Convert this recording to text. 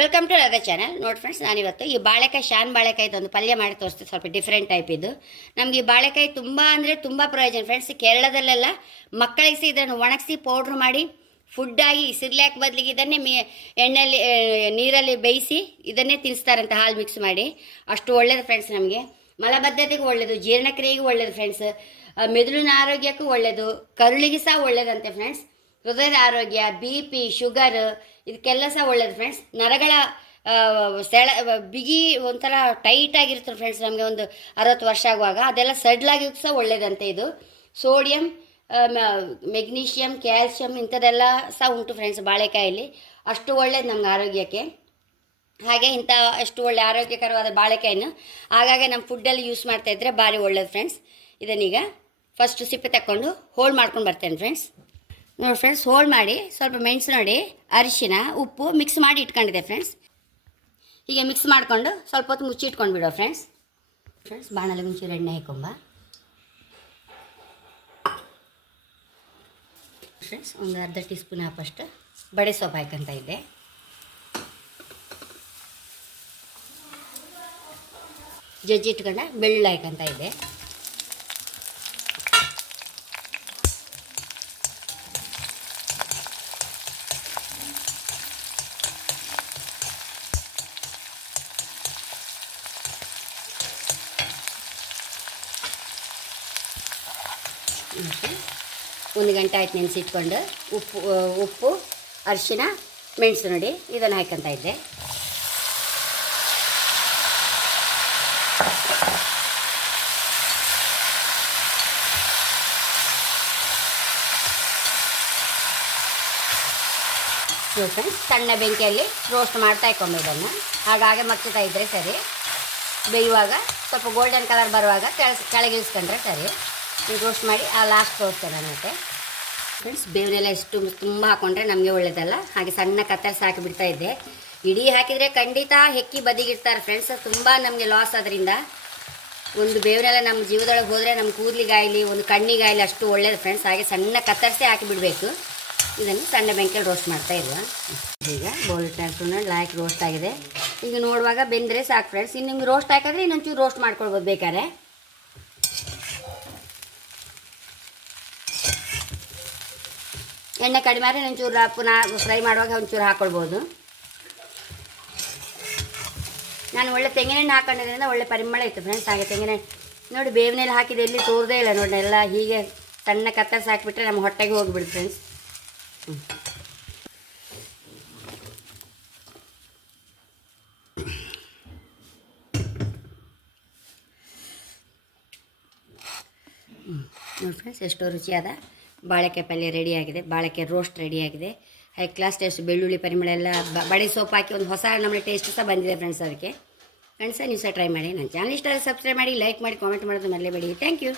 Welcome to other channel ನೋಡಿ friends ನಾನಿವತ್ತು ಈ ಬಾಳೆಕಾಯಿ, ಶಾನ್ ಬಾಳೆಕಾಯಿ ಒಂದು ಪಲ್ಯ ಮಾಡಿ ತೋರಿಸ್ತೀವಿ ಸ್ವಲ್ಪ ಡಿಫ್ರೆಂಟ್ ಟೈಪ್ ಇದು. ನಮಗೆ ಈ ಬಾಳೆಕಾಯಿ ತುಂಬ ಅಂದರೆ ತುಂಬ ಪ್ರಯೋಜನ. ಫ್ರೆಂಡ್ಸ್ ಕೇರಳದಲ್ಲೆಲ್ಲ ಮಕ್ಕಳಿಗೆ ಸಹ ಇದನ್ನು ಒಣಗಿಸಿ ಪೌಡ್ರ್ ಮಾಡಿ ಫುಡ್ಡಾಗಿ ಸಿರ್ಲ್ಯಾಕ್ ಬದಲಿಗೆ ಇದನ್ನೇ ಮೀ ಎಣ್ಣೆಯಲ್ಲಿ ನೀರಲ್ಲಿ ಬೇಯಿಸಿ ಇದನ್ನೇ ತಿನ್ನಿಸ್ತಾರಂತ ಹಾಲು ಮಿಕ್ಸ್ ಮಾಡಿ. ಅಷ್ಟು ಒಳ್ಳೇದು ಫ್ರೆಂಡ್ಸ್ ನಮಗೆ. ಮಲಬದ್ಧತೆಗೂ ಒಳ್ಳೆಯದು ಜೀರ್ಣಕ್ರಿಯೆಗೂ ಒಳ್ಳೆಯದು ಫ್ರೆಂಡ್ಸ್ ಮೆದುಳಿನ ಆರೋಗ್ಯಕ್ಕೂ ಒಳ್ಳೆಯದು ಕರುಳಿಗೆ ಸಹ ಒಳ್ಳೆಯದಂತೆ ಫ್ರೆಂಡ್ಸ್ ಹೃದಯದ ಆರೋಗ್ಯ ಬಿ ಪಿ ಶುಗರ್ ಇದಕ್ಕೆಲ್ಲ ಸಹ ಒಳ್ಳೇದು ಫ್ರೆಂಡ್ಸ್ ನರಗಳ ಸೆಳ, ಬಿಗಿ ಒಂಥರ ಟೈಟ್ ಆಗಿರ್ತದೆ ಫ್ರೆಂಡ್ಸ್ ನಮಗೆ ಒಂದು ಅರವತ್ತು ವರ್ಷ ಆಗುವಾಗ. ಅದೆಲ್ಲ ಸಡ್ಲಾಗಿ ಸಹ ಒಳ್ಳೇದಂತೆ ಇದು. ಸೋಡಿಯಂ ಮೆಗ್ನೀಷಿಯಂ ಕ್ಯಾಲ್ಸಿಯಂ ಇಂಥದ್ದೆಲ್ಲ ಸಹ ಉಂಟು ಫ್ರೆಂಡ್ಸ್ ಬಾಳೆಕಾಯಲ್ಲಿ. ಅಷ್ಟು ಒಳ್ಳೇದು ನಮ್ಗೆ ಆರೋಗ್ಯಕ್ಕೆ. ಹಾಗೆ ಇಂಥ ಅಷ್ಟು ಒಳ್ಳೆ ಆರೋಗ್ಯಕರವಾದ ಬಾಳೆಕಾಯಿನ ಆಗಾಗ ನಮ್ಮ ಫುಡ್ಡಲ್ಲಿ ಯೂಸ್ ಮಾಡ್ತಾ ಇದ್ರೆ ಭಾರಿ ಒಳ್ಳೇದು ಫ್ರೆಂಡ್ಸ್ ಇದನ್ನೀಗ ಫಸ್ಟ್ ಸಿಪ್ಪೆ ತಕ್ಕೊಂಡು ಹೋಲ್ಡ್ ಮಾಡ್ಕೊಂಡು ಬರ್ತೇನೆ ಫ್ರೆಂಡ್ಸ್ ನೋಡಿ ಫ್ರೆಂಡ್ಸ್ ಹೋಲ್ಡ್ ಮಾಡಿ, ಸ್ವಲ್ಪ ಮೆಣಸು ನೋಡಿ, ಅರಿಶಿನ, ಉಪ್ಪು ಮಿಕ್ಸ್ ಮಾಡಿ ಇಟ್ಕೊಂಡಿದೆ ಫ್ರೆಂಡ್ಸ್ ಹೀಗೆ ಮಿಕ್ಸ್ ಮಾಡಿಕೊಂಡು ಸ್ವಲ್ಪ ಹೊತ್ತು ಮುಚ್ಚಿ ಇಟ್ಕೊಂಡು ಬಿಡೋ ಫ್ರೆಂಡ್ಸ್ ಫ್ರೆಂಡ್ಸ್ ಬಾಣಲೆ ಮುಂಚೂರು ಎಣ್ಣೆ ಹಾಕೊಂಬ ಫ್ರೆಂಡ್ಸ್ ಒಂದು ಅರ್ಧ ಟೀ ಸ್ಪೂನ್ ಹಾಕಷ್ಟು ಬಡೆ ಸೊಪ್ಪು ಹಾಕಂತ ಇದ್ದೆ. ಜಜ್ಜಿ ಇಟ್ಕೊಂಡ ಬೆಳ್ಳುಳ್ಳಿ ಹಾಕಂತ ಇದ್ದೆ. ಮತ್ತೆ ಒಂದು ಗಂಟೆ ಆಯ್ತು ನೆನೆಸಿಟ್ಕೊಂಡು ಉಪ್ಪು ಉಪ್ಪು, ಅರಿಶಿನ, ಮೆಣಸು ನೋಡಿ ಇದನ್ನು ಹಾಕಂತ ಇದ್ದೆ ನೋಡಿ ಸಣ್ಣ ಬೆಂಕಿಯಲ್ಲಿ ರೋಸ್ಟ್ ಮಾಡ್ತಾ ಇಕ್ಕೊಂಡು ಇದನ್ನು. ಹಾಗಾಗಿ ಮಚ್ಚುತ್ತಾ ಇದ್ದರೆ ಸರಿ. ಬೇಯುವಾಗ ಸ್ವಲ್ಪ ಗೋಲ್ಡನ್ ಕಲರ್ ಬರುವಾಗ ಕೆಳ ಕೆಳಗಿಳಿಸ್ಕೊಂಡ್ರೆ ಸರಿ. ರೋಸ್ಟ್ ಮಾಡಿ ಆ ಲಾಸ್ಟ್ ತೋರಿಸ್ತೇನೆ ಮತ್ತೆ. ಫ್ರೆಂಡ್ಸ್ ಬೇವನೆಲ್ಲ ಎಷ್ಟು ತುಂಬ ಹಾಕೊಂಡ್ರೆ ನಮಗೆ ಒಳ್ಳೆಯದಲ್ಲ ಹಾಗೆ ಸಣ್ಣ ಕತ್ತರಿಸಿ ಹಾಕಿಬಿಡ್ತಾ ಇದ್ದೆ. ಇಡೀ ಹಾಕಿದರೆ ಖಂಡಿತ ಹೆಕ್ಕಿ ಬದಿಗಿಡ್ತಾರೆ ಫ್ರೆಂಡ್ಸ್ ತುಂಬ ನಮಗೆ ಲಾಸ್ ಆದ್ರಿಂದ ಒಂದು ಬೇವನೆಲ್ಲ ನಮ್ಮ ಜೀವದೊಳಗೆ ಹೋದರೆ ನಮ್ಮ ಕೂದಲಿಗಾಯಲಿ, ಒಂದು ಕಣ್ಣಿಗಾಯಲಿ ಅಷ್ಟು ಒಳ್ಳೇದು ಫ್ರೆಂಡ್ಸ್ ಹಾಗೆ ಸಣ್ಣ ಕತ್ತರಿಸಿ ಹಾಕಿಬಿಡಬೇಕು ಇದನ್ನು ಸಣ್ಣ ಬೆಂಕಿಯಲ್ಲಿ ರೋಸ್ಟ್ ಮಾಡ್ತಾ ಇಲ್ವಾ ಈಗ ಬೋಲ್ ಟ್ರಾನ್ಸ್ಫರ್ನ ಲಾಯ್ಕ್ ರೋಸ್ಟ್ ಆಗಿದೆ. ಈಗ ನೋಡುವಾಗ ಬೆಂದರೆ ಸಾಕು ಫ್ರೆಂಡ್ಸ್ ಇನ್ನು ನಿಮ್ಗೆ ರೋಸ್ಟ್ ಹಾಕಿದ್ರೆ ಇನ್ನೊಂಚೂರು ರೋಸ್ಟ್ ಮಾಡ್ಕೊಳ್ಬೋದು ಬೇಕಾದ್ರೆ. ಎಣ್ಣೆ ಕಡಿಮೆ ಆದರೆ ಒಂಚೂರು ಪುನಃ ಫ್ರೈ ಮಾಡುವಾಗ ಒಂಚೂರು ಹಾಕ್ಕೊಳ್ಬೋದು ನಾನು ಒಳ್ಳೆ ತೆಂಗಿನೆಣ್ಣೆ ಹಾಕೊಂಡಿದ್ರಿಂದ ಒಳ್ಳೆ ಪರಿಮಳ ಇತ್ತು ಫ್ರೆಂಡ್ಸ್ ಹಾಗೆ ತೆಂಗಿನೆಣ್ಣೆ ನೋಡಿ ಬೇವಿನಲ್ಲಿ ಹಾಕಿದ ಎಲ್ಲಿ ತೋರದೇ ಇಲ್ಲ ನೋಡಿ ಎಲ್ಲ ಹೀಗೆ ಸಣ್ಣ ಕತ್ತರಿಸಿ ಹಾಕಿಬಿಟ್ರೆ ನಮ್ಮ ಹೊಟ್ಟೆಗೆ ಹೋಗಿಬಿಡುತ್ತೆ ಫ್ರೆಂಡ್ಸ್ ನೋಡಿ ಫ್ರೆಂಡ್ಸ್ ಎಷ್ಟೋ ರುಚಿಯಾದ ಬಾಳೆಕಾಯಿ ಪಲ್ಯ ರೆಡಿಯಾಗಿದೆ ಬಾಳೆಕಾಯಿ ರೋಸ್ಟ್ ರೆಡಿಯಾಗಿದೆ ಹೈ ಕ್ಲಾಸ್ ಟೇಸ್ಟ್ ಬೆಳ್ಳುಳ್ಳಿ, ಪರಿಮಳ ಎಲ್ಲ ಬ- ಸೋಪ್ ಹಾಕಿ ಒಂದು ಹೊಸ ನಮ್ಮ ಟೇಸ್ಟ್ ಸಹ ಬಂದಿದೆ ಫ್ರೆಂಡ್ಸ್ ಅದಕ್ಕೆ ಫ್ರೆಂಡ್ಸ ನೀವು ಸಹ ಟ್ರೈ ಮಾಡಿ. ನನ್ನ ಚಾನಲ್ ಇಷ್ಟ ಸಬ್ಸ್ಕ್ರೈಬ್ ಮಾಡಿ ಲೈಕ್ ಮಾಡಿ ಕಾಮೆಂಟ್ ಮಾಡೋದು ಮರಲೇಬೇಡಿ. Thank you